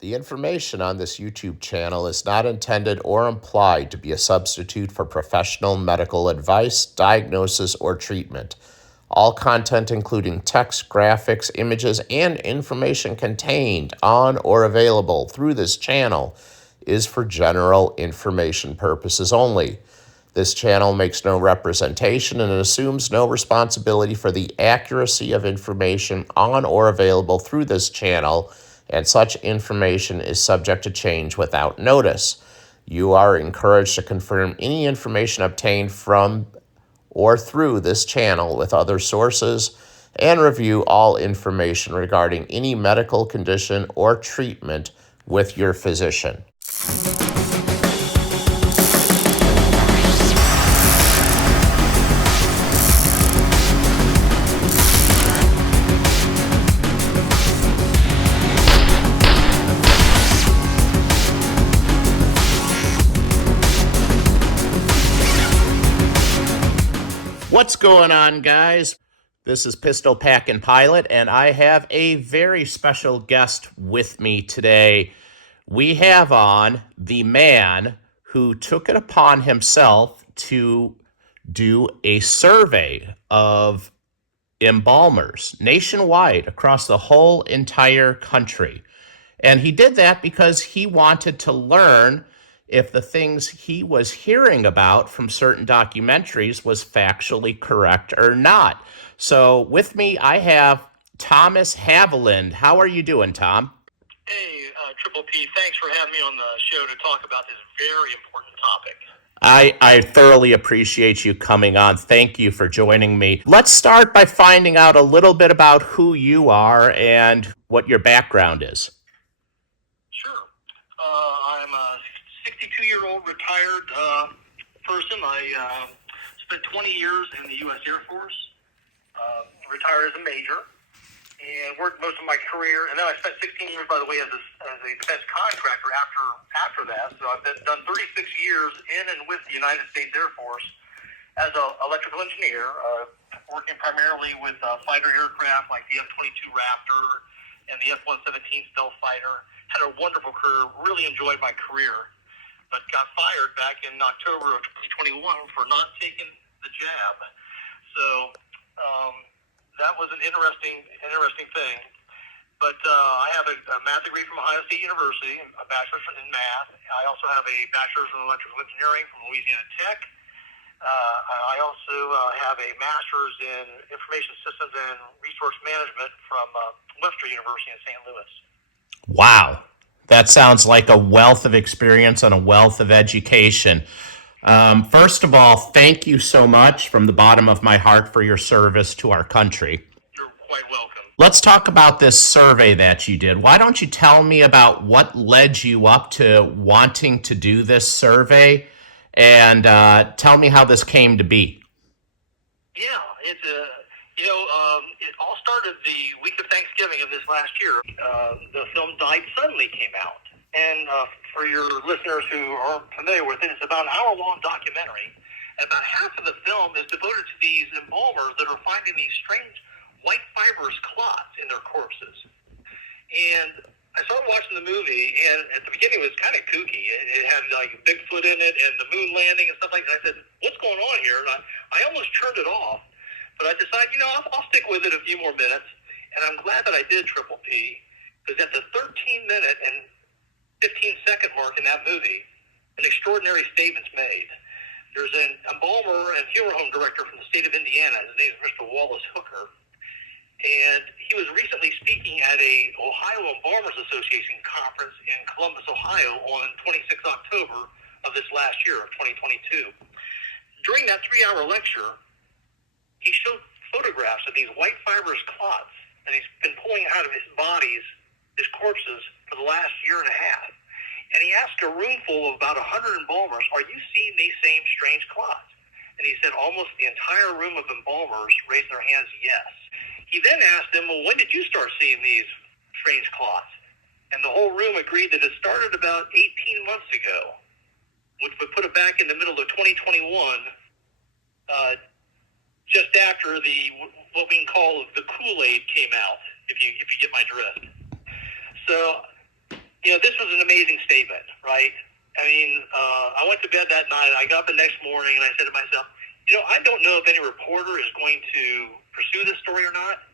The information on this YouTube channel is not intended or implied to be a substitute for professional medical advice, diagnosis, or treatment. All content, including text, graphics, images, and information contained on or available through this channel, is for general information purposes only. This channel makes no representation and assumes no responsibility for the accuracy of information on or available through this channel, and such information is subject to change without notice. You are encouraged to confirm any information obtained from or through this channel with other sources and review all information regarding any medical condition or treatment with your physician. What's going on, guys? This is Pistol Packin' Pilot, and I have a very special guest with me today. We have on the man who took it upon himself to do a survey of embalmers nationwide across the whole entire country. And he did that because he wanted to learn if the things he was hearing about from certain documentaries was factually correct or not. So with me, I have Thomas Haviland. How are you doing, Tom? Hey, Triple P, thanks for having me on the show to talk about this very important topic. I thoroughly appreciate you coming on. Thank you for joining me. Let's start by finding out a little bit about who you are and what your background is. Sure. I'm a 62-year-old retired person. I spent 20 years in the U.S. Air Force, retired as a major, and worked most of my career. And then I spent 16 years, by the way, as a defense contractor after that. So I've done 36 years in and with the United States Air Force as an electrical engineer, working primarily with fighter aircraft like the F-22 Raptor and the F-117 stealth fighter. Had a wonderful career, really enjoyed my career, but got fired back in October of 2021 for not taking the jab. So that was an interesting thing. But I have a math degree from Ohio State University, a bachelor's in math. I also have a bachelor's in electrical engineering from Louisiana Tech. I also have a master's in information systems and resource management from Webster University in St. Louis. Wow. That sounds like a wealth of experience and a wealth of education. First of all, thank you so much from the bottom of my heart for your service to our country. You're quite welcome. Let's talk about this survey that you did. Why don't you tell me about what led you up to wanting to do this survey, and tell me how this came to be. Yeah, it all started the week of Thanksgiving of this last year. The film Died Suddenly came out. And for your listeners who aren't familiar with it, it's about an hour-long documentary. And about half of the film is devoted to these embalmers that are finding these strange white fibrous clots in their corpses. And I started watching the movie, and at the beginning it was kind of kooky. It had like Bigfoot in it and the moon landing and stuff like that. I said, what's going on here? And I almost turned it off. But I decided, I'll stick with it a few more minutes. And I'm glad that I did, Triple P, because at the 13-minute and 15-second mark in that movie, an extraordinary statement's made. There's an embalmer and funeral home director from the state of Indiana. His name is Mr. Wallace Hooker. And he was recently speaking at a Ohio Embalmers Association conference in Columbus, Ohio on 26 October of this last year of 2022. During that 3-hour lecture, he showed photographs of these white fibrous clots that he's been pulling out of his corpses for the last year and a half. And he asked a room full of about 100 embalmers, are you seeing these same strange clots? And he said almost the entire room of embalmers raised their hands yes. He then asked them, well, when did you start seeing these strange clots? And the whole room agreed that it started about 18 months ago, which would put it back in the middle of 2021, just after what we can call the Kool-Aid came out, if you get my drift. So This was an amazing statement, right? I mean, I went to bed that night. I got up the next morning, and I said to myself, I don't know if any reporter is going to pursue this story or not.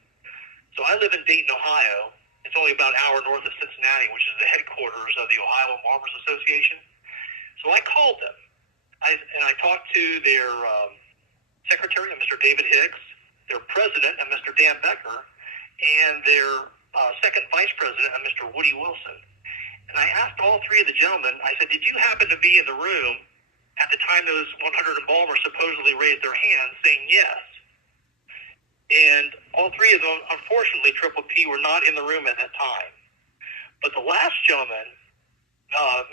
So I live in Dayton, Ohio. It's only about an hour north of Cincinnati, which is the headquarters of the Ohio Embalmers Association. So I called them, and I talked to their secretary, Mr. David Hicks, their president, Mr. Dan Becker, and their second vice president, Mr. Woody Wilson. And I asked all three of the gentlemen, I said, did you happen to be in the room at the time those 100 embalmers supposedly raised their hands saying yes? And all three of them, unfortunately, Triple P, were not in the room at that time. But the last gentleman,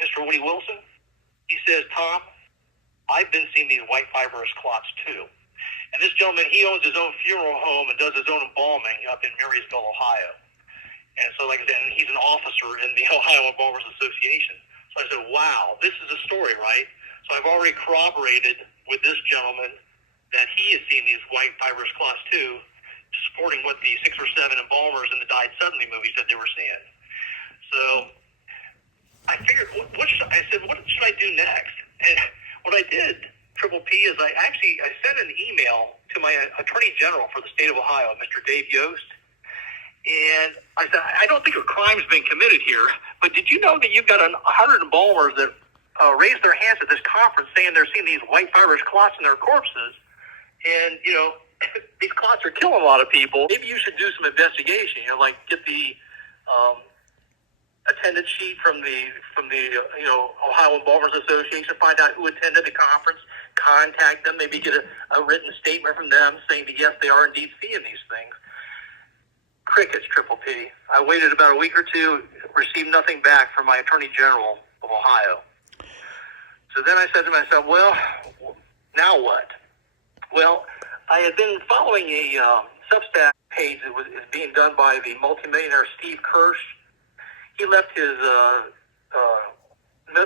Mr. Woody Wilson, he says, Tom, I've been seeing these white fibrous clots too. And this gentleman, he owns his own funeral home and does his own embalming up in Marysville, Ohio. And so, like I said, he's an officer in the Ohio Embalmers Association. So I said, wow, this is a story, right? So I've already corroborated with this gentleman that he has seen these white fibrous clots too, supporting what the 6 or 7 embalmers in the Died Suddenly movie said they were seeing. So I figured, what should I do next? And what I did, Triple P, is I sent an email to my Attorney General for the state of Ohio, Mr. Dave Yost. And I said, I don't think a crime's been committed here, but did you know that you've got 100 embalmers that raised their hands at this conference saying they're seeing these white fibrous clots in their corpses? And, these clots are killing a lot of people. Maybe you should do some investigation, like get the attendance sheet from the Ohio Embalmers Association, find out who attended the conference, contact them, maybe get a written statement from them saying that, yes, they are indeed seeing these things. Crickets, Triple P. I waited about a week or two, received nothing back from my Attorney General of Ohio. So then I said to myself, well, now what? Well, I had been following a Substack page that is being done by the multimillionaire Steve Kirsch. He left his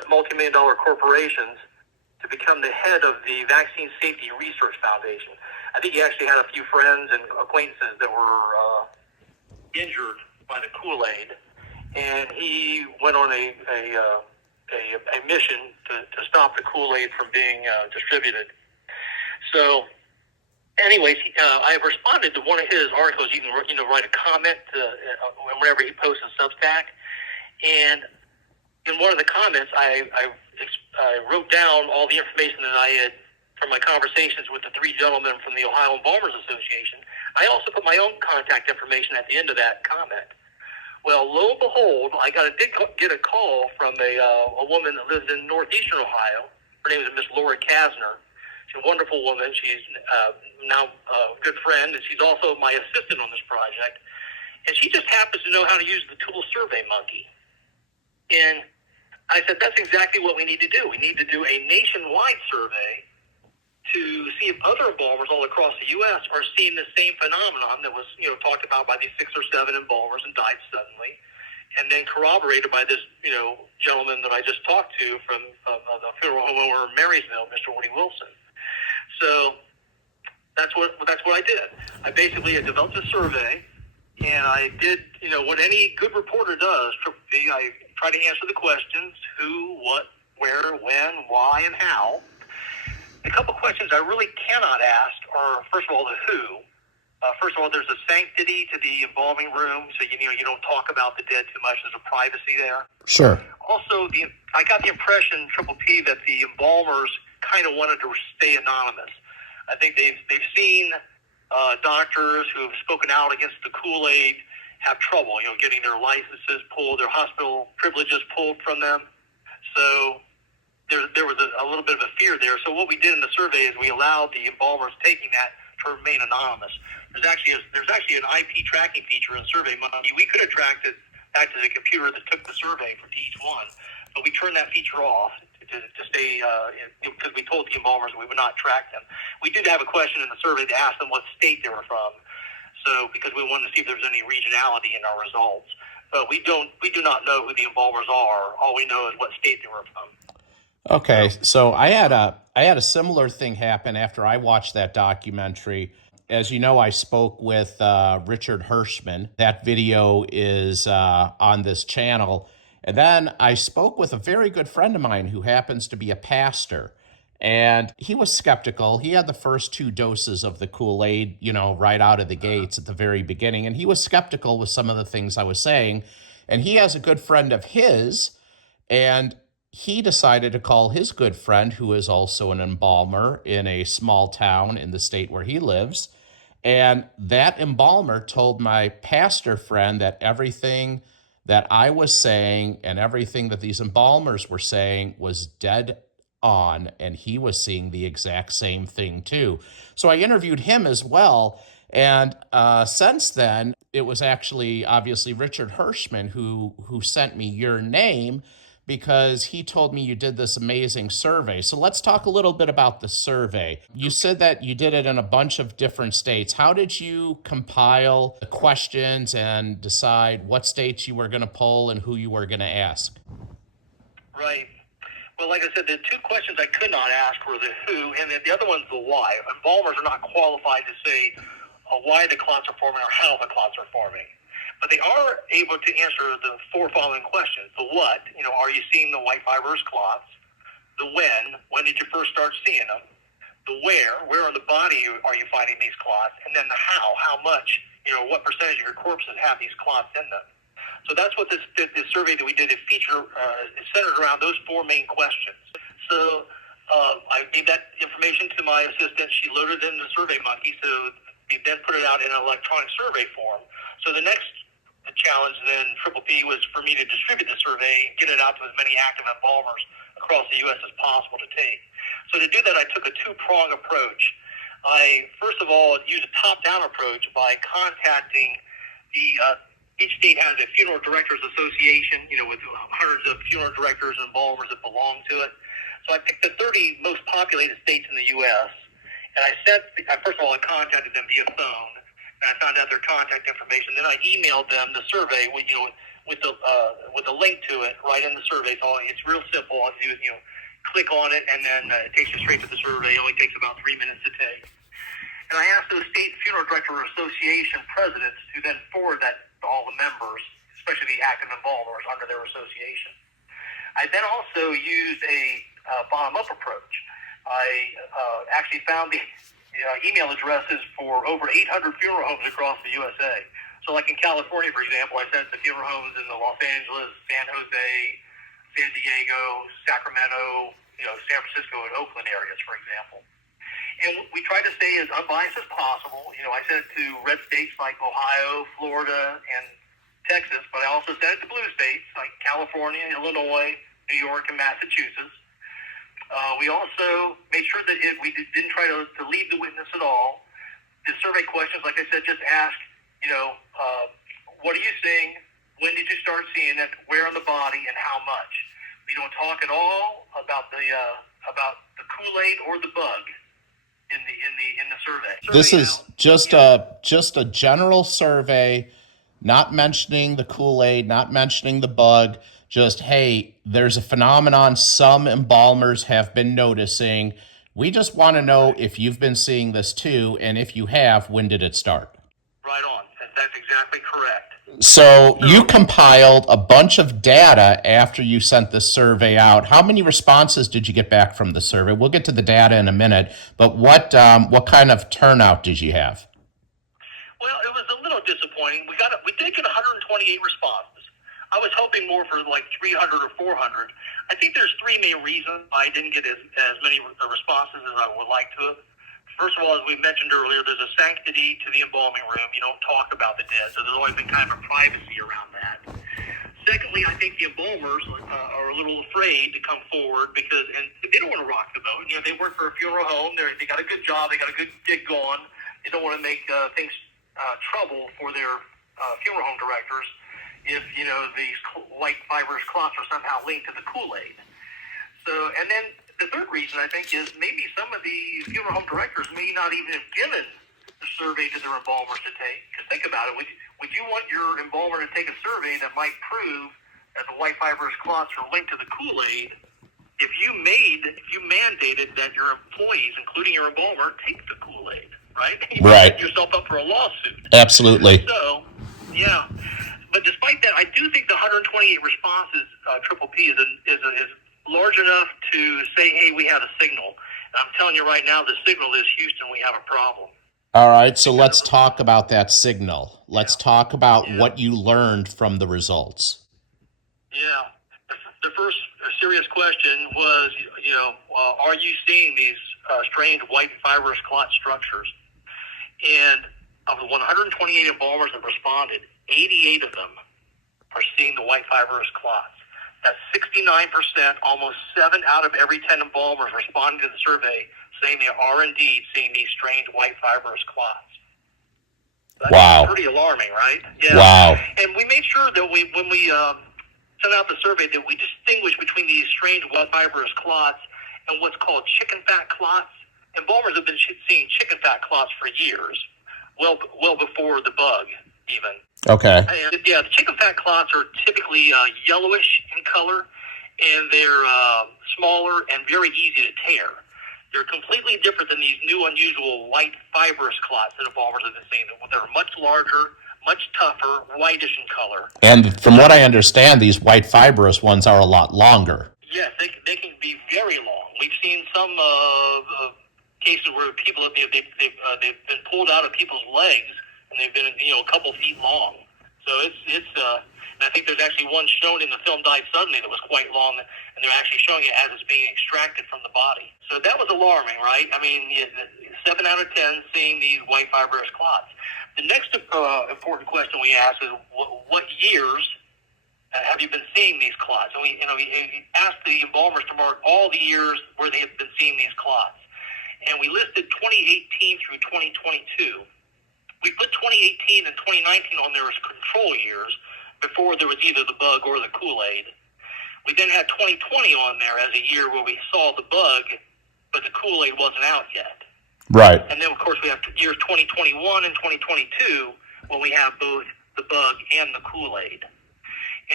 multi-million-dollar corporations to become the head of the Vaccine Safety Research Foundation. I think he actually had a few friends and acquaintances that were injured by the Kool-Aid, and he went on a mission to stop the Kool-Aid from being distributed. So, anyways, I responded to one of his articles. You can write a comment whenever he posts a Substack, and in one of the comments, I wrote down all the information that I had from my conversations with the 3 gentlemen from the Ohio Embalmers Association. I also put my own contact information at the end of that comment. Well, lo and behold, I did get a call from a woman that lives in northeastern Ohio. Her name is Miss Laura Kasner. She's a wonderful woman. She's now a good friend, and she's also my assistant on this project. And she just happens to know how to use the tool SurveyMonkey. And I said, that's exactly what we need to do. We need to do a nationwide survey to see if other embalmers all across the U.S. are seeing the same phenomenon that was, talked about by these 6 or 7 embalmers and Died Suddenly, and then corroborated by this, gentleman that I just talked to from the funeral home owner in Marysville, Mr. Woody Wilson. So that's what I did. I basically developed a survey, and I did, what any good reporter does. I try to answer the questions: who, what, where, when, why, and how. A couple questions I really cannot ask are, first of all, the who. First of all, there's a sanctity to the embalming room, so you don't talk about the dead too much. There's a privacy there. Sure. Also, I got the impression, Triple P, that the embalmers kind of wanted to stay anonymous. I think they've seen doctors who have spoken out against the Kool-Aid have trouble, getting their licenses pulled, their hospital privileges pulled from them. So there was a little bit of a fear there. So what we did in the survey is we allowed the embalmers taking that to remain anonymous. There's actually an IP tracking feature in SurveyMonkey. We could have tracked it back to the computer that took the survey for each one, but we turned that feature off to stay, because we told the embalmers we would not track them. We did have a question in the survey to ask them what state they were from, so because we wanted to see if there was any regionality in our results. But we do not know who the embalmers are. All we know is what state they were from. Okay, so I had a similar thing happen after I watched that documentary. As you know, I spoke with Richard Hirschman. That video is on this channel, And then I spoke with a very good friend of mine who happens to be a pastor. And he was skeptical. He had the first 2 doses of the Kool-Aid, right out of the gates at the very beginning. And he was skeptical with some of the things I was saying. And he has a good friend of his, and he decided to call his good friend, who is also an embalmer in a small town in the state where he lives. And that embalmer told my pastor friend that everything that I was saying and everything that these embalmers were saying was dead on, and he was seeing the exact same thing too. So I interviewed him as well. And since then, it was actually obviously Richard Hirschman who sent me your name, because he told me you did this amazing survey. So let's talk a little bit about the survey. You said that you did it in a bunch of different states. How did you compile the questions and decide what states you were going to poll and who you were going to ask? Right. Well, like I said, the 2 questions I could not ask were the who, and then the other one's the why. Embalmers are not qualified to say why the clots are forming or how the clots are forming. But they are able to answer the 4 following questions. The what, are you seeing the white fibrous clots? The when did you first start seeing them? The where on the body are you finding these clots? And then the how much, what percentage of your corpses have these clots in them? So that's what this survey that we did, is centered around those 4 main questions. So I gave that information to my assistant. She loaded it in the Survey Monkey, so we then put it out in an electronic survey form. So the next challenge then, Triple P, was for me to distribute the survey, get it out to as many active embalmers across the U.S. as possible to take. So to do that, I took a 2-prong approach. I, first of all, used a top-down approach by contacting each state has a funeral directors association, with hundreds of funeral directors and embalmers that belong to it. So I picked the 30 most populated states in the U.S., and first of all, I contacted them via phone, and I found out their contact information. Then I emailed them the survey with a link to it right in the survey. So it's real simple. All you do is click on it, and then it takes you straight to the survey. It only takes about 3 minutes to take. And I asked those state funeral director association presidents to then forward that to all the members, especially the active embalmers under their association. I then also used a bottom-up approach. I actually found the email addresses for over 800 funeral homes across the USA. So like in California, for example, I sent the funeral homes in the Los Angeles, San Jose, San Diego, Sacramento, San Francisco, and Oakland areas, for example. And we try to stay as unbiased as possible. I sent it to red states like Ohio, Florida, and Texas, but I also sent it to blue states like California, Illinois, New York, and Massachusetts. We also made sure that we didn't try to lead the witness at all. The survey questions, like I said, just ask, what are you seeing? When did you start seeing it? Where on the body, and how much? We don't talk at all about the Kool-Aid or the bug in the survey. This is just a general survey, not mentioning the Kool-Aid, not mentioning the bug. Just, hey, there's a phenomenon some embalmers have been noticing. We just want to know if you've been seeing this too, and if you have, when did it start? Right on. That's exactly correct. So you compiled a bunch of data after you sent the survey out. How many responses did you get back from the survey? We'll get to the data in a minute, but what kind of turnout did you have? Well, it was a little disappointing. We did get 128 responses. I was hoping more for like 300 or 400. I think there's 3 main reasons I didn't get as many responses as I would like to have. First of all, as we mentioned earlier, there's a sanctity to the embalming room. You don't talk about the dead, so there's always been kind of a privacy around that. Secondly, I think the embalmers are a little afraid to come forward because they don't want to rock the boat. They work for a funeral home. They got a good job. They got a good gig going. They don't want to make things trouble for their funeral home directors if, these white fibrous clots are somehow linked to the Kool-Aid. So, and then the third reason, I think, is maybe some of the funeral home directors may not even have given the survey to their embalmers to take. Because think about it, would you want your embalmer to take a survey that might prove that the white fibrous clots are linked to the Kool-Aid if you mandated that your employees, including your embalmer, take the Kool-Aid, right? You Right. set yourself up for a lawsuit. Absolutely. So, yeah. But despite that, I do think the 128 responses, triple P, is large enough to say, hey, we have a signal. And I'm telling you right now, the signal is Houston, we have a problem. All right, so let's talk about that signal. Let's talk about Yeah. what you learned from the results. Yeah. The first serious question was, are you seeing these strange white fibrous clot structures? And of the 128 embalmers that responded, 88 of them are seeing the white fibrous clots. That's 69%, almost 7 out of every 10 embalmers responding to the survey saying they are indeed seeing these strange white fibrous clots. That's Wow. pretty alarming, right? Yeah. Wow. And we made sure that when we sent out the survey that we distinguish between these strange white fibrous clots and what's called chicken fat clots. Embalmers have been seeing chicken fat clots for years, well before the bug even. Okay. And yeah, the chicken fat clots are typically yellowish in color, and they're smaller and very easy to tear. They're completely different than these new, unusual white fibrous clots that embalmers have been seeing. They're much larger, much tougher, whitish in color. And from what I understand, these white fibrous ones are a lot longer. Yes, they can be very long. We've seen some cases where people have they've been pulled out of people's legs, and they've been a couple feet long. So it's and I think there's actually one shown in the film Died Suddenly that was quite long, and they're actually showing it as it's being extracted from the body. So that was alarming, right? I mean, 7 out of 10 seeing these white fibrous clots. The next important question we asked is, what years have you been seeing these clots? And we asked the embalmers to mark all the years where they have been seeing these clots. And we listed 2018 through 2022. We put 2018 and 2019 on there as control years before there was either the bug or the Kool-Aid. We then had 2020 on there as a year where we saw the bug, but the Kool-Aid wasn't out yet. Right. And then, of course, we have years 2021 and 2022 when we have both the bug and the Kool-Aid.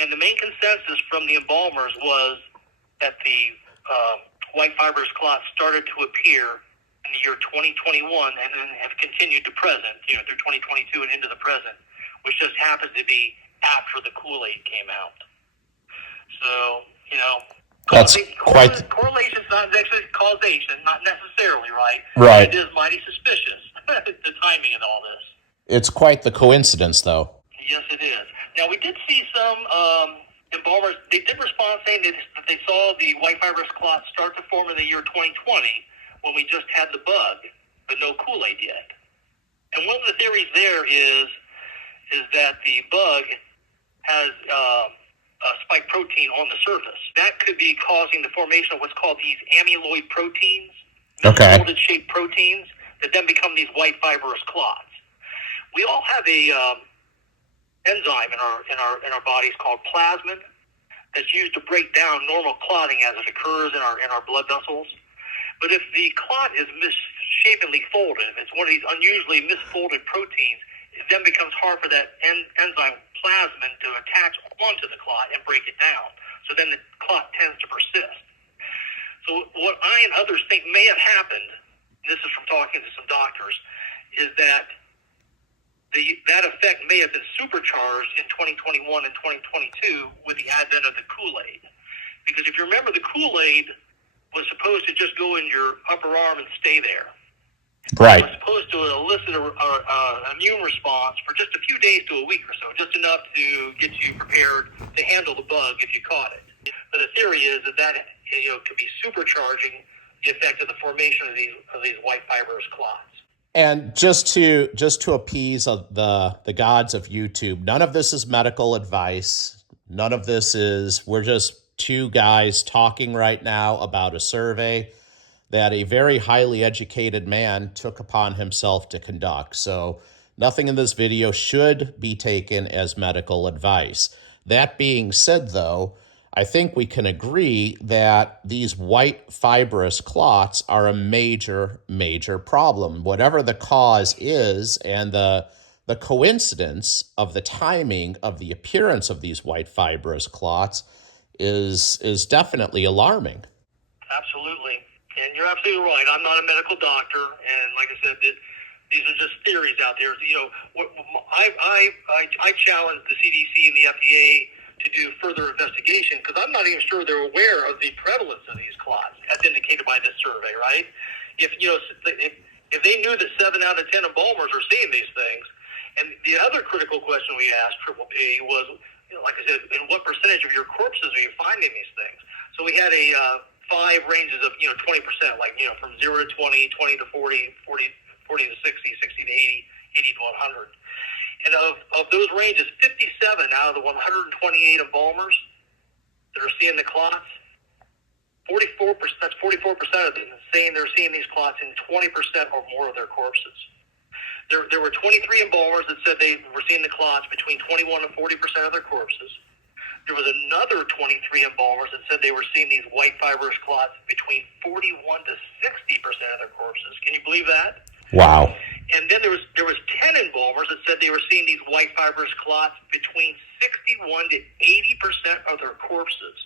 And the main consensus from the embalmers was that the white fibrous clots started to appear in the year 2021 and then have continued to present, through 2022 and into the present, which just happens to be after the Kool-Aid came out. So, that's quite correlation's not actually causation, not necessarily, right? Right. It is mighty suspicious, the timing of all this. It's quite the coincidence, though. Yes, it is. Now, we did see some embalmers, they did respond saying that they saw the white fibrous clots start to form in the year 2020 when we just had the bug, but no Kool-Aid yet. And one of the theories there is that the bug has a spike protein on the surface. That could be causing the formation of what's called these amyloid proteins, misfolded shaped proteins, that then become these white fibrous clots. We all have a enzyme in our bodies called plasmin that's used to break down normal clotting as it occurs in our blood vessels. But if the clot is misshapenly folded, if it's one of these unusually misfolded proteins, it then becomes hard for that enzyme plasmin to attach onto the clot and break it down. So then the clot tends to persist. So what I and others think may have happened, and this is from talking to some doctors, is that that effect may have been supercharged in 2021 and 2022 with the advent of the Kool-Aid. Because if you remember, the Kool-Aid was supposed to just go in your upper arm and stay there. Right. It was supposed to elicit an immune response for just a few days to a week or so, just enough to get you prepared to handle the bug if you caught it. But the theory is that could be supercharging the effect of the formation of these white fibrous clots. And just to appease the gods of YouTube, none of this is medical advice. None of this is, we're just two guys talking right now about a survey that a very highly educated man took upon himself to conduct. So nothing in this video should be taken as medical advice. That being said, though, I think we can agree that these white fibrous clots are a major, major problem. Whatever the cause is, and the coincidence of the timing of the appearance of these white fibrous clots is definitely alarming. Absolutely. And you're absolutely right. I'm not a medical doctor, and like I said, These are just theories out there. I challenge the CDC and the FDA to do further investigation because I'm not even sure they're aware of the prevalence of these clots, as indicated by this survey. Right? If they knew that 7 out of 10 embalmers are seeing these things, and the other critical question we asked Triple P was, like I said, in what percentage of your corpses are you finding these things? So we had a 5 ranges of 20%, like from 0 to 20, 20 to 40, 40 to 60, 60 to 80, 80 to 100. And of those ranges, 57 out of the 128 embalmers that are seeing the clots, 44%, that's 44% of them saying they're seeing these clots in 20% or more of their corpses. There were 23 embalmers that said they were seeing the clots between 21 and 40% of their corpses. There was another 23 embalmers that said they were seeing these white fibrous clots between 41 to 60% of their corpses. Can you believe that? Wow. And then there was 10 embalmers that said they were seeing these white fibrous clots between 61 to 80% of their corpses.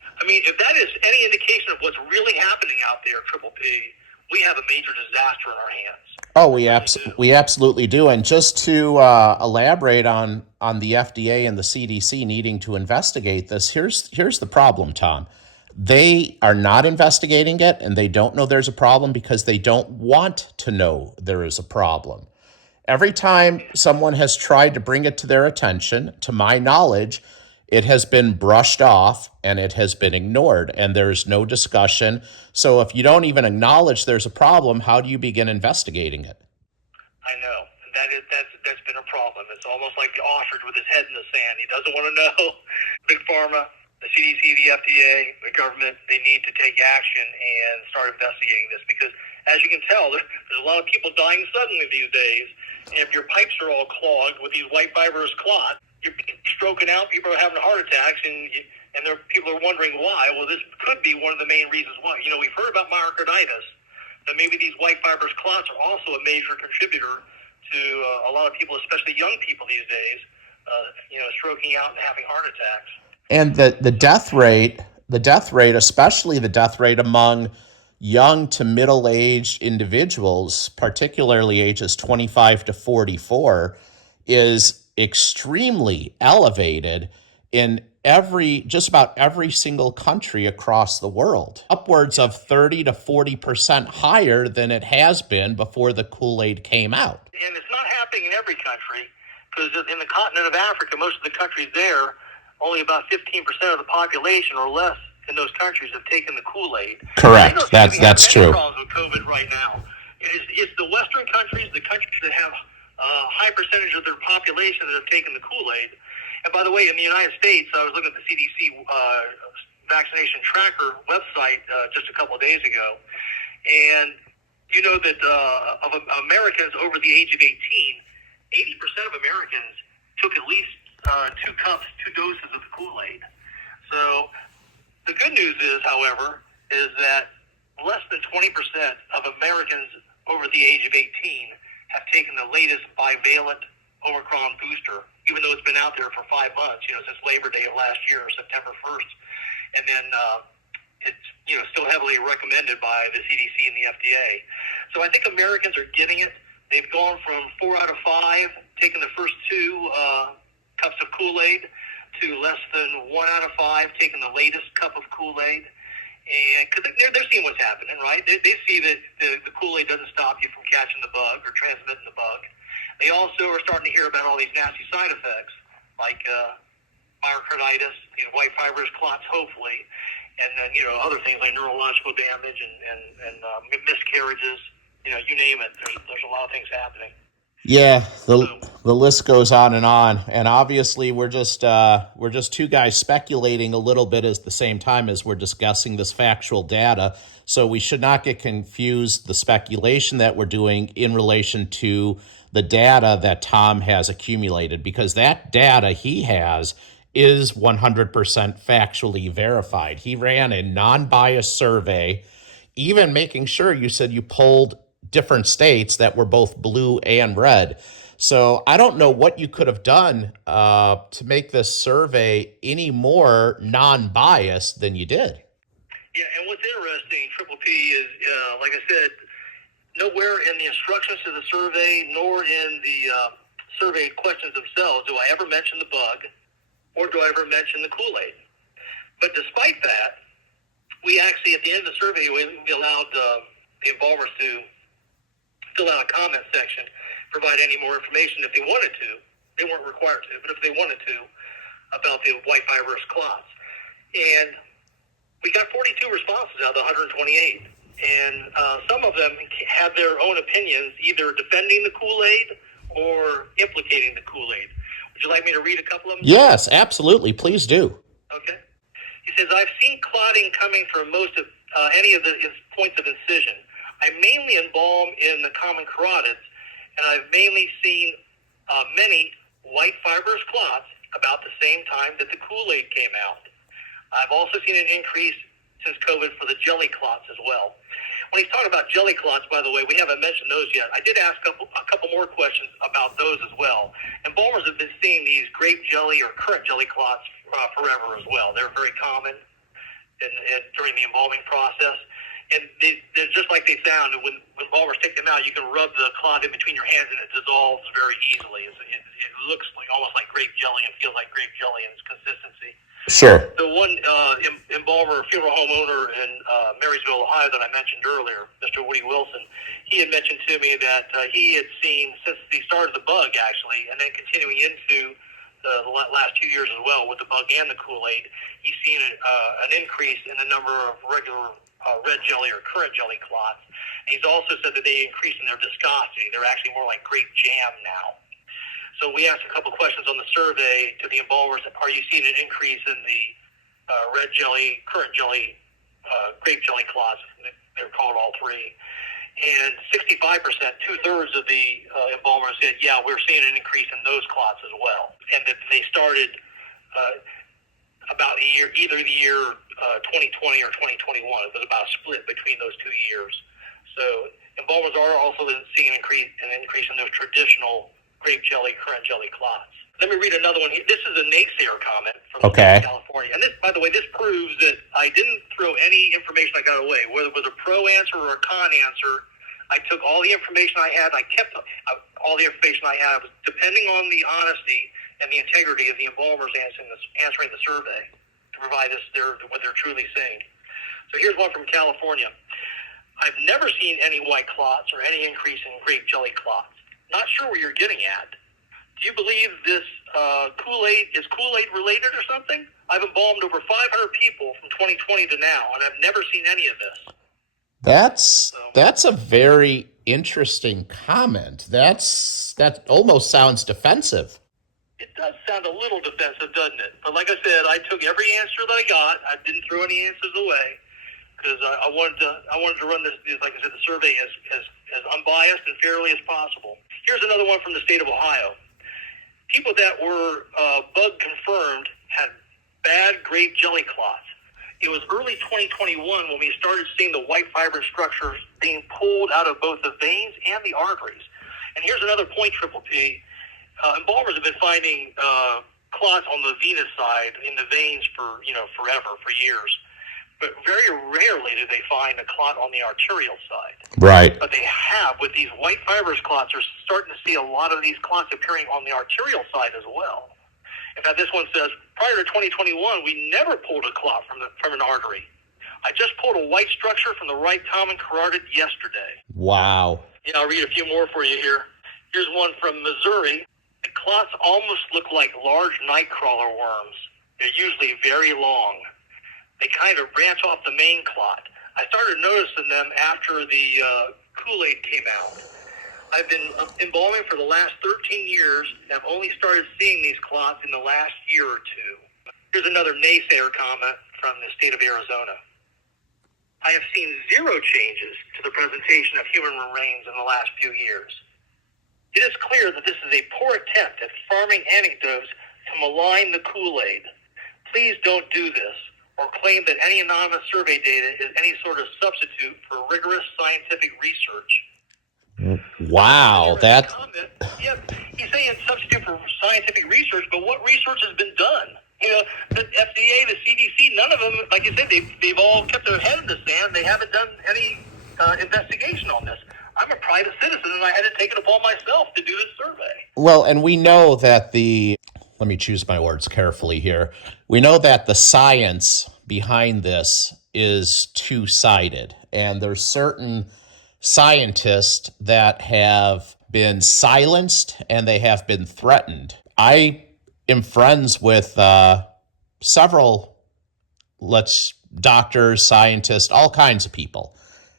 I mean, if that is any indication of what's really happening out there, Triple P, we have a major disaster in our hands. Oh, we absolutely do. And just to elaborate on the FDA and the CDC needing to investigate this, here's the problem, Tom. They are not investigating it, and they don't know there's a problem because they don't want to know there is a problem. Every time someone has tried to bring it to their attention, to my knowledge, it has been brushed off and it has been ignored, and there's no discussion. So if you don't even acknowledge there's a problem, how do you begin investigating it? I know. That's been a problem. It's almost like the ostrich with his head in the sand. He doesn't want to know. Big Pharma, the CDC, the FDA, the government, they need to take action and start investigating this because, as you can tell, there's a lot of people dying suddenly these days. And if your pipes are all clogged with these white fibrous clots, you're stroking out, people are having heart attacks, and people are wondering why. Well, this could be one of the main reasons why. We've heard about myocarditis, but maybe these white fibrous clots are also a major contributor to a lot of people, especially young people these days, stroking out and having heart attacks. And the death rate, especially the death rate among young to middle-aged individuals, particularly ages 25 to 44, is extremely elevated in just about every single country across the world, upwards of 30 to 40% higher than it has been before the Kool-Aid came out. And it's not happening in every country, because in the continent of Africa, most of the countries there, only about 15% of the population or less in those countries have taken the Kool-Aid. Correct. That's true. Problems with COVID right now. It's the Western countries, the countries that have a high percentage of their population that have taken the Kool-Aid. And by the way, in the United States, I was looking at the CDC vaccination tracker website just a couple of days ago, and you know that of Americans over the age of 18, 80% of Americans took at least 2 doses of the Kool-Aid. So the good news is, however, is that less than 20% of Americans over the age of 18 have taken the latest bivalent Omicron booster, even though it's been out there for 5 months, since Labor Day of last year, September 1st. And then it's, still heavily recommended by the CDC and the FDA. So I think Americans are getting it. They've gone from 4 out of 5 taking the first 2 cups of Kool-Aid to less than 1 out of 5 taking the latest cup of Kool-Aid. And because they're seeing what's happening, right? They see that the Kool-Aid doesn't stop you from catching the bug or transmitting the bug. They also are starting to hear about all these nasty side effects, like myocarditis, white fibrous clots, hopefully, and then other things like neurological damage and miscarriages. You name it. There's a lot of things happening. Yeah, the list goes on, and obviously we're just 2 guys speculating a little bit at the same time as we're discussing this factual data. So we should not get confused the speculation that we're doing in relation to the data that Tom has accumulated, because that data he has is 100% factually verified. He ran a non-biased survey, even making sure you said you polled different states that were both blue and red. So I don't know what you could have done to make this survey any more non-biased than you did. Yeah, and what's interesting, Triple P, is, like I said, nowhere in the instructions to the survey nor in the survey questions themselves do I ever mention the bug or do I ever mention the Kool-Aid. But despite that, we actually, at the end of the survey, we allowed the embalmers to fill out a comment section, provide any more information if they wanted to. They weren't required to, but if they wanted to, about the white fibrous clots. And we got 42 responses out of the 128. And some of them had their own opinions, either defending the Kool-Aid or implicating the Kool-Aid. Would you like me to read a couple of them? Yes, absolutely. Please do. Okay. He says, I've seen clotting coming from most of any of the points of incision. I mainly embalm in the common carotids, and I've mainly seen many white fibrous clots about the same time that the Kool-Aid came out. I've also seen an increase since COVID for the jelly clots as well. When he's talking about jelly clots, by the way, we haven't mentioned those yet. I did ask a couple more questions about those as well. Embalmers have been seeing these grape jelly or currant jelly clots forever as well. They're very common during the embalming process. And they're just like they sound. When embalmers take them out, you can rub the clot in between your hands and it dissolves very easily. It looks like almost like grape jelly and feels like grape jelly in its consistency. Sure. The one embalmer, funeral home owner in Marysville, Ohio, that I mentioned earlier, Mr. Woody Wilson, he had mentioned to me that he had seen, since the start of the bug, actually, and then continuing into the last 2 years as well with the bug and the Kool-Aid, he's seen an increase in the number of regular red jelly or currant jelly clots. And he's also said that they increased in their viscosity. They're actually more like grape jam now. So we asked a couple questions on the survey to the embalmers. Are you seeing an increase in the red jelly, currant jelly, grape jelly clots? They're called all three. And 65%, two-thirds of the embalmers said, yeah, we're seeing an increase in those clots as well. And that they started about either the year 2020 or 2021. It was about a split between those 2 years. So embalmers are also seeing an increase in those traditional grape jelly, currant jelly clots. Let me read another one. This is a naysayer comment from California. And this, by the way, this proves that I didn't throw any information I got away. Whether it was a pro answer or a con answer, I took all the information I had. I kept all the information I had, depending on the honesty and the integrity of the embalmers answering the survey to provide us what they're truly saying. So here's one from California. I've never seen any white clots or any increase in grape jelly clots. Not sure where you're getting at. Do you believe this Kool-Aid is Kool-Aid related or something? I've embalmed over 500 people from 2020 to now, and I've never seen any of this. That's a very interesting comment. That almost sounds defensive. It does sound a little defensive, doesn't it? But like I said, I took every answer that I got. I didn't throw any answers away because I wanted to run this, like I said, the survey as unbiased and fairly as possible. Here's another one from the state of Ohio. People that were bug confirmed had bad grape jelly clots. It was early 2021 when we started seeing the white fibrous structures being pulled out of both the veins and the arteries. And here's another point, Triple P. Embalmers have been finding clots on the venous side in the veins for forever, for years. But very rarely do they find a clot on the arterial side. Right. But they have, with these white fibrous clots, they're starting to see a lot of these clots appearing on the arterial side as well. In fact, this one says, prior to 2021, we never pulled a clot from an artery. I just pulled a white structure from the right common carotid yesterday. Wow. Yeah, I'll read a few more for you here. Here's one from Missouri. The clots almost look like large nightcrawler worms. They're usually very long. They kind of branch off the main clot. I started noticing them after the Kool-Aid came out. I've been embalming for the last 13 years and I've only started seeing these clots in the last year or two. Here's another naysayer comment from the state of Arizona. I have seen zero changes to the presentation of human remains in the last few years. It is clear that this is a poor attempt at farming anecdotes to malign the Kool-Aid. Please don't do this or claim that any anonymous survey data is any sort of substitute for rigorous scientific research. Wow, Yeah, he's saying substitute for scientific research, but what research has been done? The FDA, the CDC, none of them, like you said, they've all kept their head in the sand. They haven't done any investigation on this. I'm a private citizen, and I had to take it upon myself to do this survey. Well, and we know that let me choose my words carefully here. We know that the science behind this is two-sided, and there's certain scientists that have been silenced and they have been threatened. I am friends with several, doctors, scientists, all kinds of people.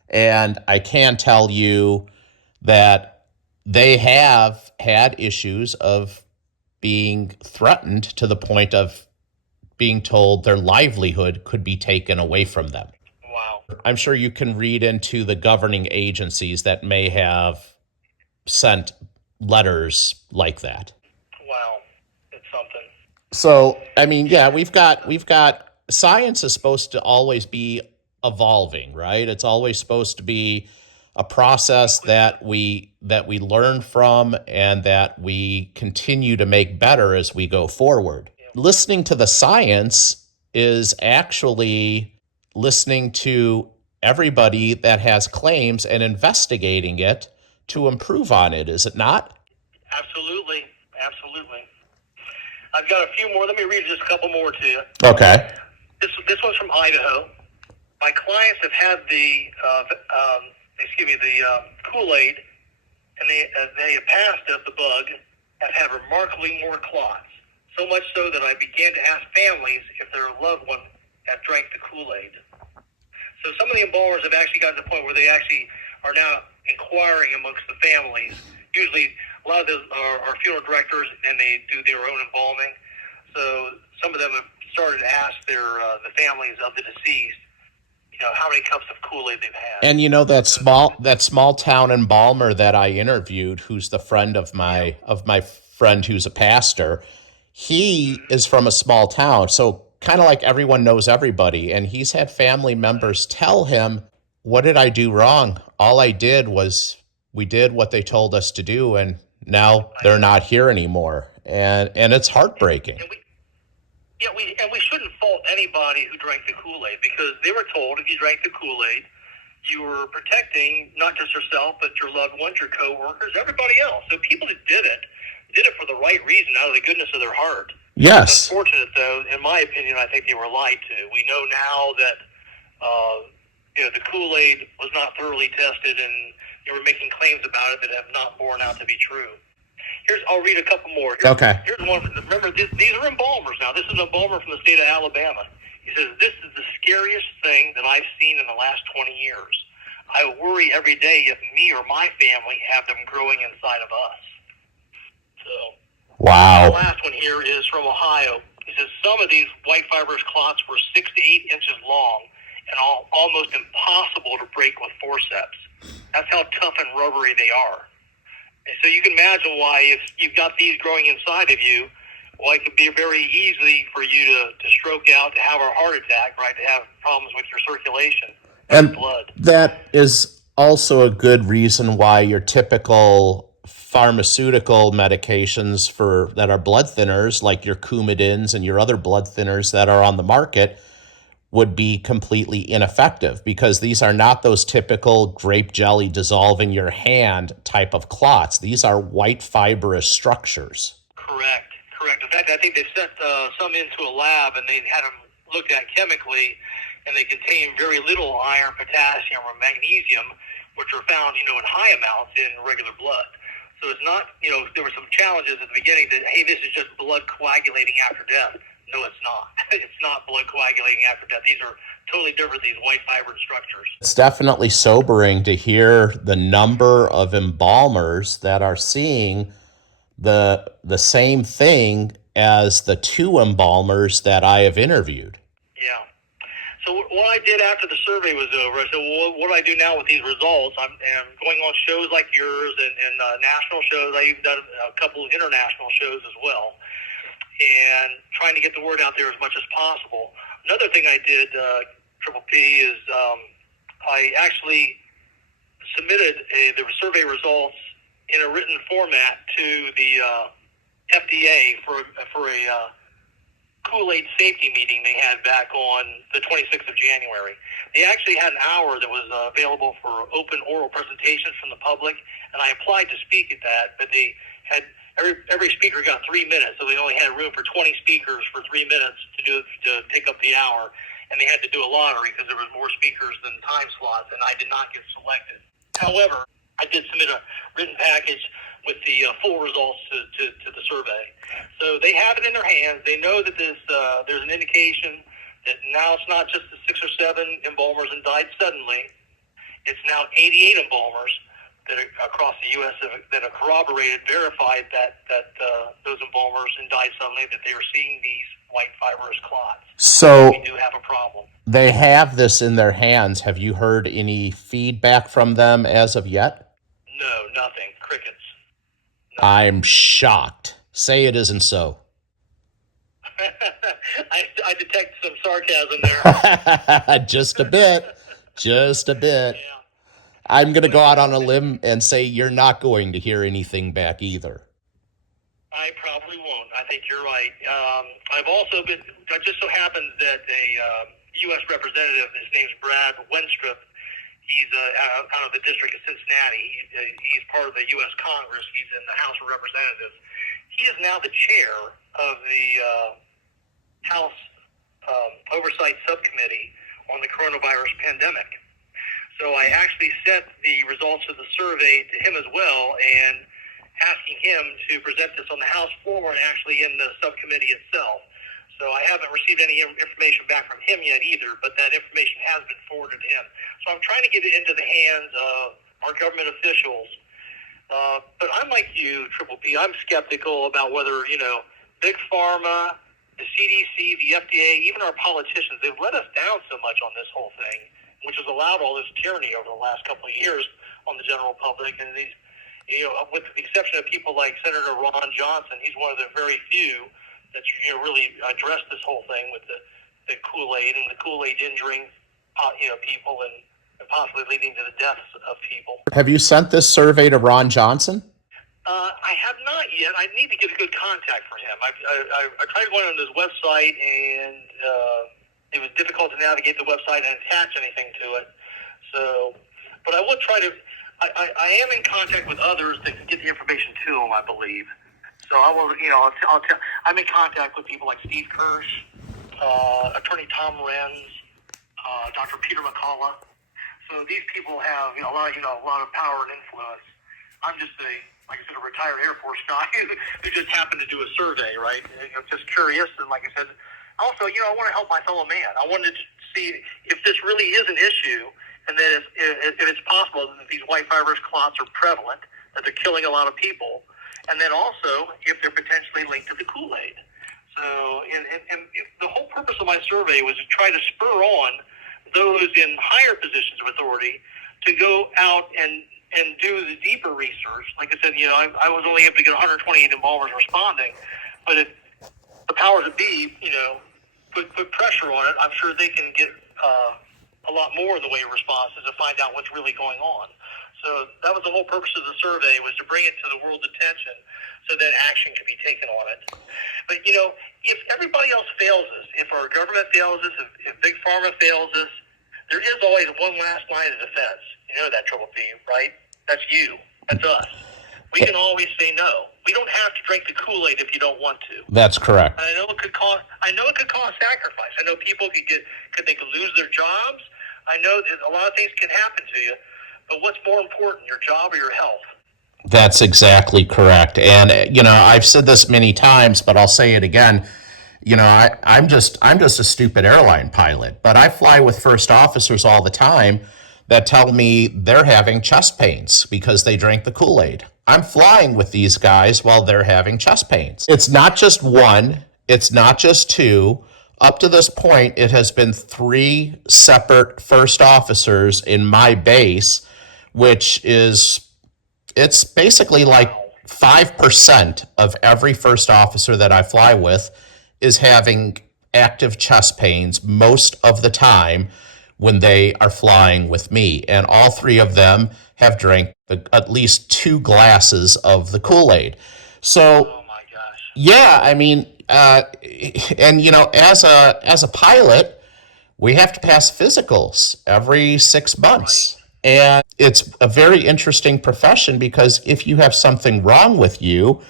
And I can tell you that they have had issues of being threatened to the point of being told their livelihood could be taken away from them. Wow. I'm sure you can read into the governing agencies that may have sent letters like that. Wow. It's something. So, I mean, yeah, we've got science is supposed to always be evolving, right? It's always supposed to be a process that we learn from and that we continue to make better as we go forward. Listening to the science is actually listening to everybody that has claims and investigating it to improve on it, is it not? Absolutely. Absolutely. I've got a few more. Let me read just a couple more to you. Okay. This one's from Idaho. My clients have had the Kool-Aid, and they have passed of the bug, have had remarkably more clots. So much so that I began to ask families if their loved one had drank the Kool-Aid. So some of the embalmers have actually gotten to the point where they actually are now inquiring amongst the families. Usually, a lot of them are funeral directors, and they do their own embalming. So some of them have started to ask the families of the deceased, how many cups of Kool-Aid they've had. And that small town embalmer that I interviewed, who's the friend of my friend who's a pastor, he is from a small town, so kind of like everyone knows everybody, and he's had family members tell him, "What did I do wrong? All I did was we did what they told us to do, and now they're not here anymore," and it's heartbreaking. And we shouldn't fault anybody who drank the Kool-Aid, because they were told if you drank the Kool-Aid, you were protecting not just yourself, but your loved ones, your coworkers, everybody else. So people that did it for the right reason, out of the goodness of their heart. Yes. It's unfortunate, though, in my opinion, I think they were lied to. We know now that the Kool-Aid was not thoroughly tested, and they were making claims about it that have not borne out to be true. I'll read a couple more. Here's one. Remember, these are embalmers now. This is an embalmer from the state of Alabama. He says, "This is the scariest thing that I've seen in the last 20 years. I worry every day if me or my family have them growing inside of us." So, wow. The last one here is from Ohio. He says, "Some of these white fibrous clots were 6 to 8 inches long and almost impossible to break with forceps. That's how tough and rubbery they are. And so you can imagine why, if you've got these growing inside of you, well, it could be very easy for you to stroke out, to have a heart attack, right? To have problems with your circulation and blood." That is also a good reason why your typical pharmaceutical medications that are blood thinners, like your Coumadins and your other blood thinners that are on the market, would be completely ineffective, because these are not those typical grape jelly dissolve in your hand type of clots. These are white fibrous structures. Correct. In fact, I think they sent some into a lab, and they had them looked at chemically, and they contain very little iron, potassium, or magnesium, which are found, in high amounts in regular blood. So it's not, there were some challenges at the beginning that, hey, this is just blood coagulating after death. No, it's not. It's not blood coagulating after death. These are totally different, these white fibrous structures. It's definitely sobering to hear the number of embalmers that are seeing the same thing as the 2 embalmers that I have interviewed. Yeah. So what I did after the survey was over, I said, well, what do I do now with these results? I'm going on shows like yours and national shows. I've even done a couple of international shows as well, and trying to get the word out there as much as possible. Another thing I did, Triple P, is I actually submitted the survey results in a written format to the FDA for a Kool-Aid safety meeting they had back on the 26th of January. They actually had an hour that was available for open oral presentations from the public, and I applied to speak at that, but they had every speaker got 3 minutes, so they only had room for 20 speakers for 3 minutes to take up the hour, and they had to do a lottery because there was more speakers than time slots, and I did not get selected. However, I did submit a written package with the full results to the survey. So they have it in their hands. They know that there's an indication that now it's not just the 6 or 7 embalmers and died suddenly. It's now 88 embalmers that are across the U.S. that have corroborated, verified that those embalmers and died suddenly, that they were seeing these white fibrous clots. So we do have a problem. They have this in their hands. Have you heard any feedback from them as of yet? No, nothing. Crickets. I'm shocked. Say it isn't so. I detect some sarcasm there. Just a bit. Just a bit. Yeah. I'm going to go out on a limb and say you're not going to hear anything back either. I probably won't. I think you're right. It just so happens that a U.S. representative, his name's Brad Wenstrup, he's out of the District of Cincinnati. He's part of the U.S. Congress. He's in the House of Representatives. He is now the chair of the House Oversight Subcommittee on the coronavirus pandemic. So I actually sent the results of the survey to him as well, and asking him to present this on the House floor and actually in the subcommittee itself. So I haven't received any information back from him yet either, but that information has been forwarded to him. So I'm trying to get it into the hands of our government officials. But I'm like you, Triple P. I'm skeptical about whether, Big Pharma, the CDC, the FDA, even our politicians, they've let us down so much on this whole thing, which has allowed all this tyranny over the last couple of years on the general public. And these, with the exception of people like Senator Ron Johnson, he's one of the very few that's really addressed this whole thing with the Kool-Aid and the Kool-Aid injuring, people and possibly leading to the deaths of people. Have you sent this survey to Ron Johnson? I have not yet. I need to get a good contact for him. I tried going on his website, and it was difficult to navigate the website and attach anything to it. So, but I will try to. I am in contact with others that can get the information to him, I believe. So I will, I'll tell. I'm in contact with people like Steve Kirsch, Attorney Tom Renz, Dr. Peter McCullough. So these people have a lot of power and influence. I'm just like I said, a retired Air Force guy who just happened to do a survey, right? I'm just curious, and like I said, also, I want to help my fellow man. I wanted to see if this really is an issue, and that if it's possible that these white fibrous clots are prevalent, that they're killing a lot of people, and then also if they're potentially linked to the Kool-Aid. So, and the whole purpose of my survey was to try to spur on those in higher positions of authority to go out and do the deeper research. Like I said, I was only able to get 128 embalmers responding, but if the powers that be, put pressure on it, I'm sure they can get a lot more in the way of responses to find out what's really going on. So that was the whole purpose of the survey, was to bring it to the world's attention so that action could be taken on it. But, if everybody else fails us, if our government fails us, if Big Pharma fails us, there is always one last line of defense. You know that, Triple P, right? That's you. That's us. We can always say no. We don't have to drink the Kool-Aid if you don't want to. That's correct. I know it could cause sacrifice. I know people they could lose their jobs. I know that a lot of things can happen to you. But what's more important, your job or your health? That's exactly correct. And I've said this many times, but I'll say it again. I'm just a stupid airline pilot, but I fly with first officers all the time that tell me they're having chest pains because they drank the Kool-Aid. I'm flying with these guys while they're having chest pains. It's not just one, it's not just two. Up to this point, it has been 3 separate first officers in my base, it's basically like 5% of every first officer that I fly with is having active chest pains most of the time when they are flying with me. And all 3 of them have drank at least 2 glasses of the Kool-Aid. So, oh my gosh. yeah, I mean, And as a pilot, we have to pass physicals every 6 months. And it's a very interesting profession because if you have something wrong with you,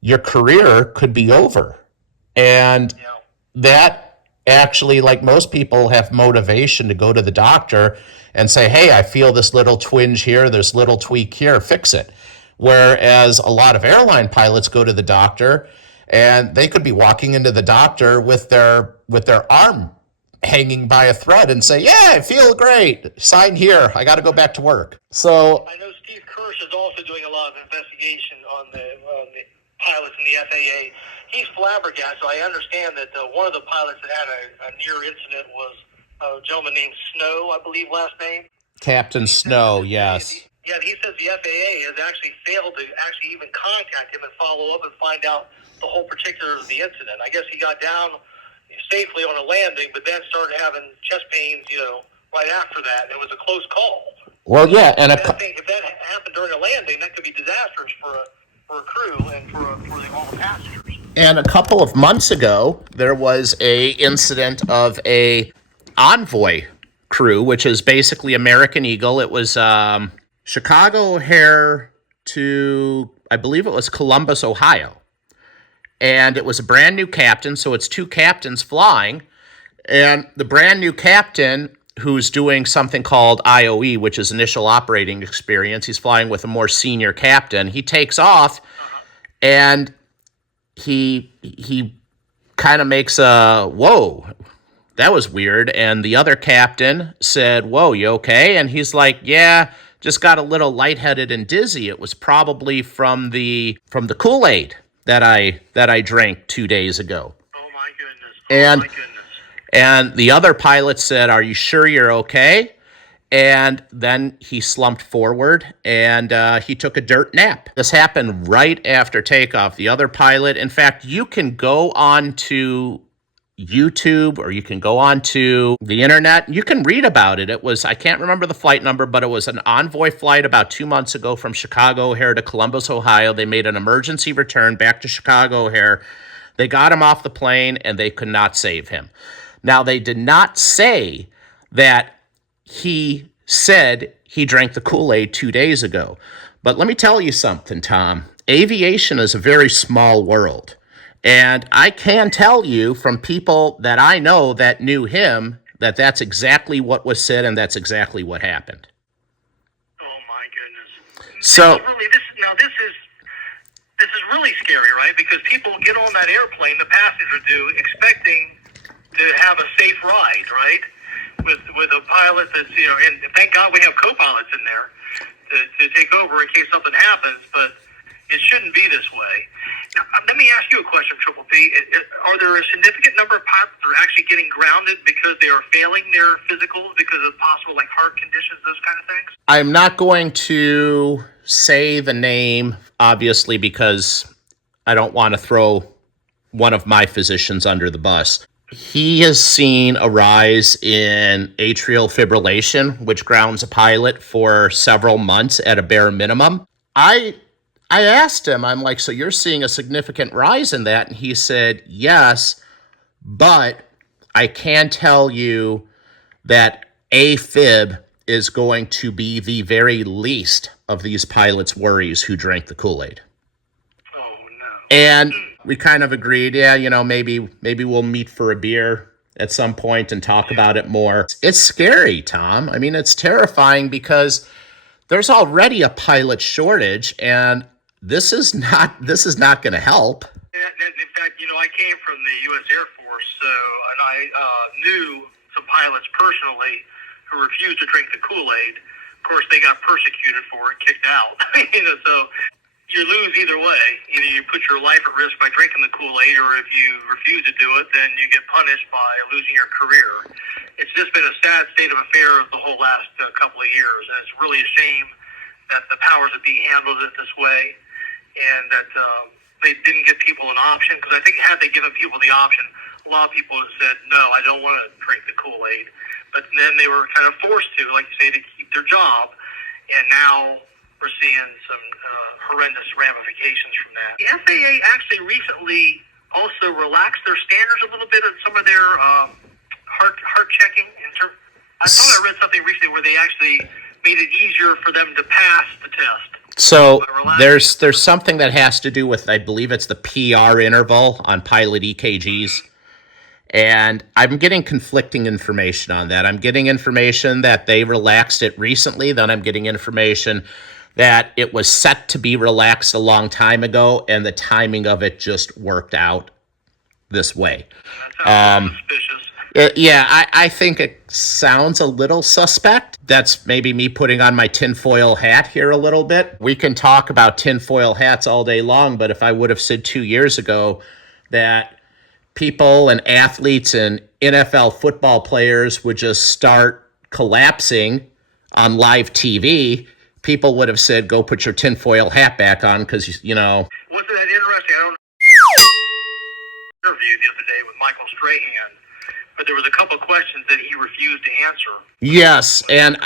your career could be over. And that actually, like most people, have motivation to go to the doctor and say, hey, I feel this little twinge here, this little tweak here, fix it. Whereas a lot of airline pilots go to the doctor and they could be walking into the doctor with their arm hanging by a thread and say, yeah, I feel great. Sign here. I got to go back to work. So I know Steve Kirsch is also doing a lot of investigation on the pilots in the FAA. He's flabbergasted. I understand that one of the pilots that had a near incident was a gentleman named Snow, I believe last name. Captain Snow, yes. Yeah, he says the FAA has actually failed to actually even contact him and follow up and find out the whole particulars of the incident. I guess he got down safely on a landing, but then started having chest pains, right after that. It was a close call. Well, yeah, and if that happened during a landing, that could be disastrous for a crew and for all the passengers. And a couple of months ago, there was a incident of a Envoy crew, which is basically American Eagle. It was Chicago O'Hare to, I believe it was Columbus, Ohio. And it was a brand new captain, so it's two captains flying. And the brand new captain, who's doing something called IOE, which is initial operating experience, he's flying with a more senior captain. He takes off, and he kind of makes a, whoa, that was weird. And the other captain said, whoa, you okay? And he's like, yeah, just got a little lightheaded and dizzy. It was probably from the Kool-Aid that I drank 2 days ago. Oh my goodness. And the other pilot said, are you sure you're okay? And then he slumped forward and he took a dirt nap. This happened right after takeoff. The other pilot, in fact, you can go on to YouTube or you can go on to the internet. You can read about it. It was, I can't remember the flight number, but it was an Envoy flight about 2 months ago from Chicago O'Hare to Columbus, Ohio. They made an emergency return back to Chicago O'Hare. They got him off the plane and they could not save him. Now, they did not say that he said he drank the Kool-Aid 2 days ago. But let me tell you something, Tom. Aviation is a very small world. And I can tell you from people that I know that knew him that that's exactly what was said and that's exactly what happened. Oh, my goodness. So this is really scary, right? Because people get on that airplane, the passengers do, expecting to have a safe ride, right? With a pilot that's, and thank God we have co-pilots in there to take over in case something happens, but it shouldn't be this way. Now, let me ask you a question, Triple P. Are there a significant number of pilots that are actually getting grounded because they are failing their physicals because of possible, like, heart conditions, those kind of things? I'm not going to say the name, obviously, because I don't want to throw one of my physicians under the bus. He has seen a rise in atrial fibrillation, which grounds a pilot for several months at a bare minimum. I asked him, I'm like, so you're seeing a significant rise in that? And he said, yes, but I can tell you that AFib is going to be the very least of these pilots' worries who drank the Kool-Aid. Oh, no. And we kind of agreed, yeah, maybe we'll meet for a beer at some point and talk about it more. It's scary, Tom. I mean, it's terrifying because there's already a pilot shortage, and this is not going to help. In fact, I came from the U.S. Air Force, and I knew some pilots personally who refused to drink the Kool-Aid. Of course, they got persecuted for it, kicked out. So you lose either way. Either you put your life at risk by drinking the Kool-Aid, or if you refuse to do it, then you get punished by losing your career. It's just been a sad state of affairs the whole last couple of years, and it's really a shame that the powers that be handled it this way, and that they didn't give people an option. Because I think had they given people the option, a lot of people have said, no, I don't want to drink the Kool-Aid. But then they were kind of forced to, like you say, to keep their job, and now we're seeing some horrendous ramifications from that. The FAA actually recently also relaxed their standards a little bit on some of their heart checking. I thought I read something recently where they actually made it easier for them to pass the test. So there's something that has to do with, I believe it's the PR interval on pilot EKGs. And I'm getting conflicting information on that. I'm getting information that they relaxed it recently. Then I'm getting information that it was set to be relaxed a long time ago, and the timing of it just worked out this way. That sounds suspicious. I think it sounds a little suspect. That's maybe me putting on my tinfoil hat here a little bit. We can talk about tinfoil hats all day long, but if I would have said 2 years ago that people and athletes and NFL football players would just start collapsing on live TV, people would have said, go put your tinfoil hat back on because, you know. Wasn't that interesting? I don't know. Interview the other day with Michael Strahan, but there was a couple of questions that he refused to answer. Yes, and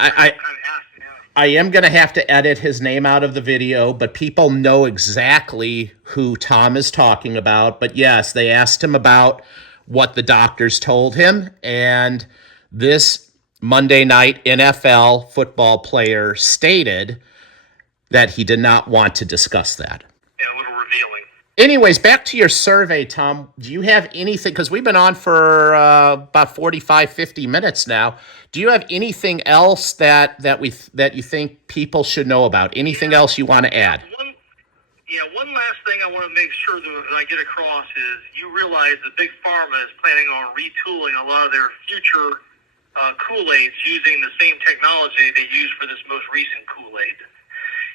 I am going to have to edit his name out of the video, but people know exactly who Tom is talking about. But yes, they asked him about what the doctors told him, and this Monday night NFL football player stated that he did not want to discuss that. Yeah, a little revealing. Anyways, back to your survey, Tom. Do you have anything, because we've been on for about 45, 50 minutes now. Do you have anything else that you think people should know about? Anything else you want to add? One last thing I want to make sure that I get across is you realize that Big Pharma is planning on retooling a lot of their future Kool-Aids using the same technology they used for this most recent Kool-Aid.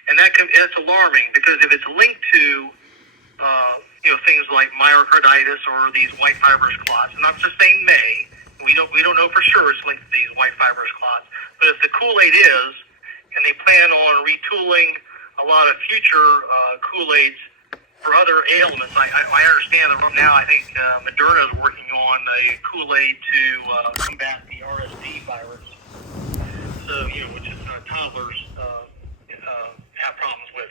And that's alarming because if it's linked to things like myocarditis or these white fibrous clots, and I'm just saying we don't know for sure it's linked to these white fibrous clots, but if the Kool-Aid is, and they plan on retooling a lot of future Kool-Aids for other ailments, I understand that right now I think Moderna is working on a Kool-Aid to combat the RSV virus, so which is toddlers have problems with.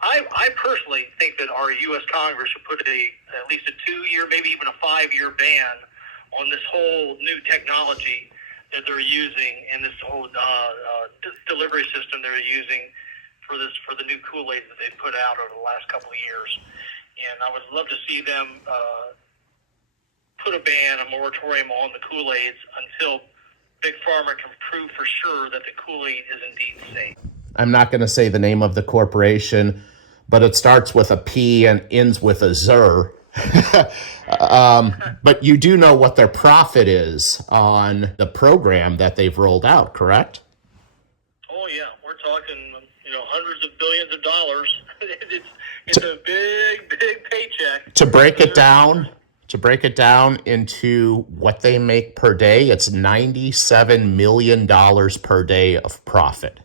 I personally think that our U.S. Congress should put at least a 2-year, maybe even a 5-year ban on this whole new technology that they're using and this whole delivery system they're using for the new Kool-Aid that they put out over the last couple of years. And I would love to see them put a ban, a moratorium on the Kool-Aids until Big Pharma can prove for sure that the Kool-Aid is indeed safe. I'm not going to say the name of the corporation, but it starts with a P and ends with a Zer. But you do know what their profit is on the program that they've rolled out, correct? Oh, yeah. We're talking, hundreds of billions of dollars. It's a big paycheck. To break it down into what they make per day, it's $97 million per day of profit.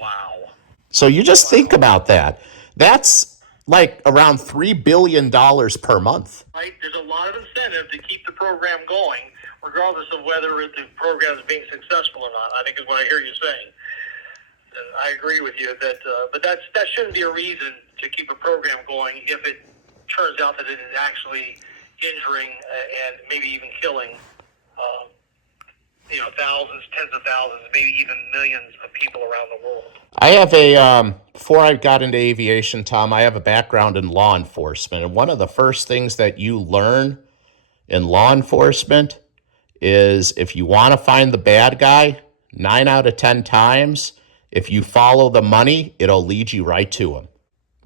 Wow. So you just think about that. That's like around $3 billion per month. Right? There's a lot of incentive to keep the program going, regardless of whether the program is being successful or not, I think is what I hear you saying. And I agree with you that, but that shouldn't be a reason to keep a program going if it turns out that it is actually injuring and maybe even killing thousands, tens of thousands, maybe even millions of people around the world. I have before I got into aviation, Tom, I have a background in law enforcement. And one of the first things that you learn in law enforcement is if you want to find the bad guy, 9 out of 10 times, if you follow the money, it'll lead you right to him.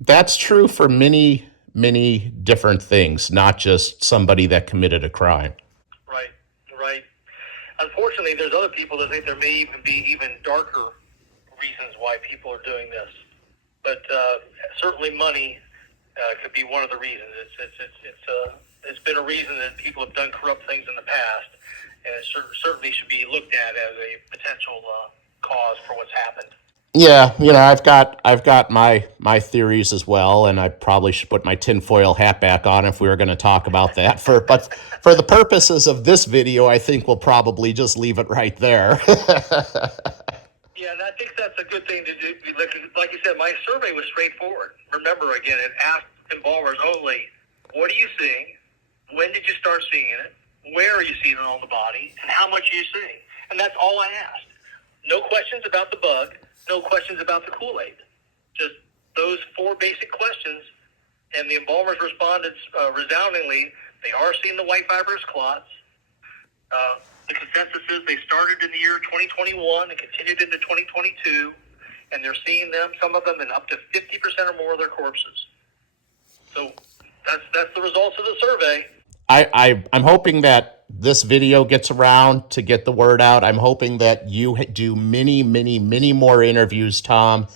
That's true for many, many different things, not just somebody that committed a crime. Right. Unfortunately, there's other people that think there may even be even darker reasons why people are doing this. But certainly money could be one of the reasons. It's been a reason that people have done corrupt things in the past, and it certainly should be looked at as a potential cause for what's happened. Yeah, I've got my theories as well, and I probably should put my tinfoil hat back on if we were going to talk about that. But for the purposes of this video, I think we'll probably just leave it right there. Yeah, and I think that's a good thing to do. Like you said, my survey was straightforward. Remember, again, it asked embalmers only, what are you seeing? When did you start seeing it? Where are you seeing it on the body? And how much are you seeing? And that's all I asked. No questions about the bug. No questions about the Kool-Aid. Just those 4 basic questions. And the embalmers responded resoundingly. They are seeing the white fibrous clots. The consensus is they started in the year 2021 and continued into 2022. And they're seeing them, some of them, in up to 50% or more of their corpses. So that's the results of the survey. I'm hoping that this video gets around to get the word out. I'm hoping that you do many, many, many more interviews, Tom,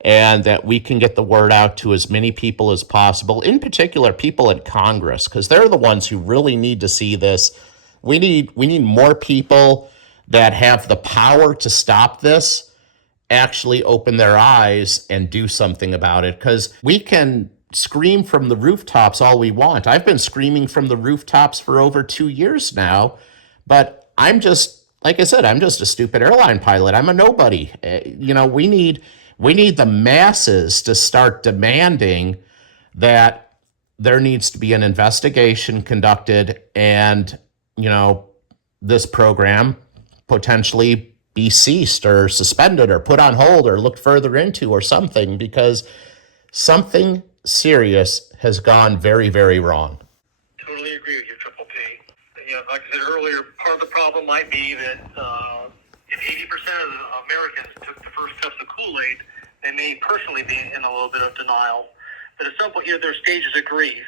and that we can get the word out to as many people as possible, in particular people in Congress, because they're the ones who really need to see this. We need more people that have the power to stop this actually open their eyes and do something about it, because we can scream from the rooftops all we want. I've been screaming from the rooftops for over 2 years now, but I'm just, like I said, I'm just a stupid airline pilot. I'm a nobody. We need the masses to start demanding that there needs to be an investigation conducted and, this program potentially be ceased or suspended or put on hold or looked further into or something, because something serious has gone very, very wrong. Totally agree with you, Triple P. Like I said earlier, part of the problem might be that if 80% of Americans took the first cups of Kool-Aid, they may personally be in a little bit of denial. But at some point, there's stages of grief,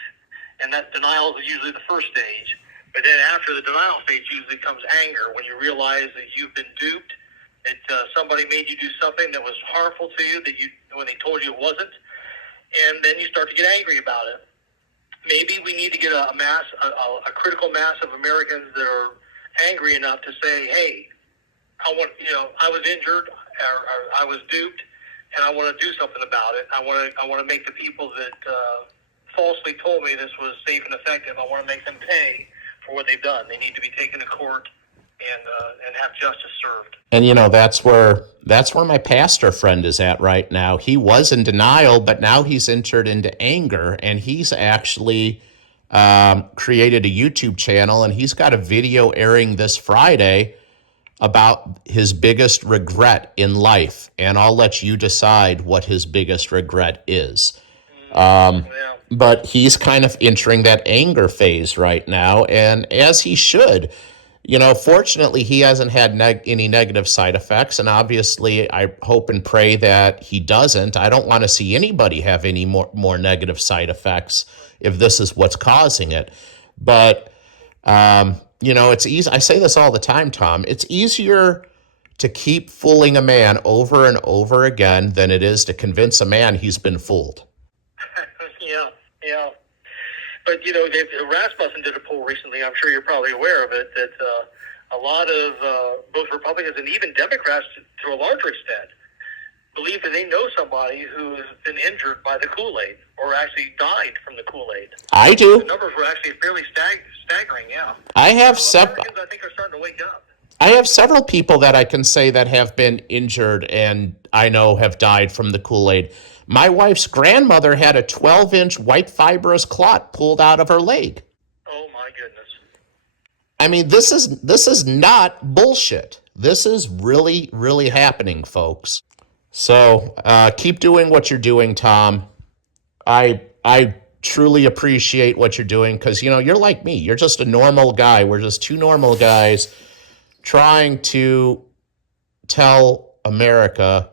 and that denial is usually the first stage. But then after the denial stage usually comes anger, when you realize that you've been duped, that somebody made you do something that was harmful to you when they told you it wasn't. And then you start to get angry about it. Maybe we need to get a critical mass of Americans that are angry enough to say, "Hey, I was injured, or I was duped, and I want to do something about it. I want to make the people that falsely told me this was safe and effective. I want to make them pay for what they've done. They need to be taken to court and have justice served." And that's where my pastor friend is at right now. He was in denial, but now he's entered into anger, and he's actually created a YouTube channel, and he's got a video airing this Friday about his biggest regret in life. And I'll let you decide what his biggest regret is. But he's kind of entering that anger phase right now, and as he should. Fortunately, he hasn't had any negative side effects, and obviously I hope and pray that he doesn't. I don't want to see anybody have any more negative side effects if this is what's causing it. But, it's easy. I say this all the time, Tom. It's easier to keep fooling a man over and over again than it is to convince a man he's been fooled. Yeah. But, Rasmussen did a poll recently, I'm sure you're probably aware of it, that a lot of both Republicans and even Democrats, to a larger extent, believe that they know somebody who has been injured by the Kool-Aid or actually died from the Kool-Aid. I do. The numbers were actually fairly staggering, yeah. Americans, I think, are starting to wake up. I have several people that I can say that have been injured and I know have died from the Kool-Aid. My wife's grandmother had a 12-inch white fibrous clot pulled out of her leg. Oh, my goodness. I mean, this is not bullshit. This is really, really happening, folks. So keep doing what you're doing, Tom. I truly appreciate what you're doing because, you're like me. You're just a normal guy. We're just two normal guys trying to tell America,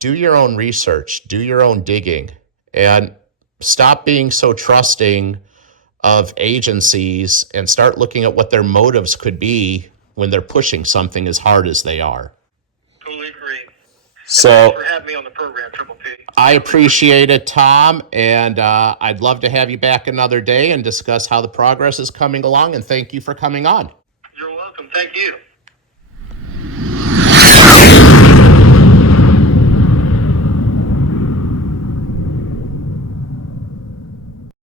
do your own research, do your own digging, and stop being so trusting of agencies and start looking at what their motives could be when they're pushing something as hard as they are. Totally agree. So, thanks for having me on the program, Triple P. I appreciate it, Tom, and I'd love to have you back another day and discuss how the progress is coming along, and thank you for coming on. You're welcome. Thank you.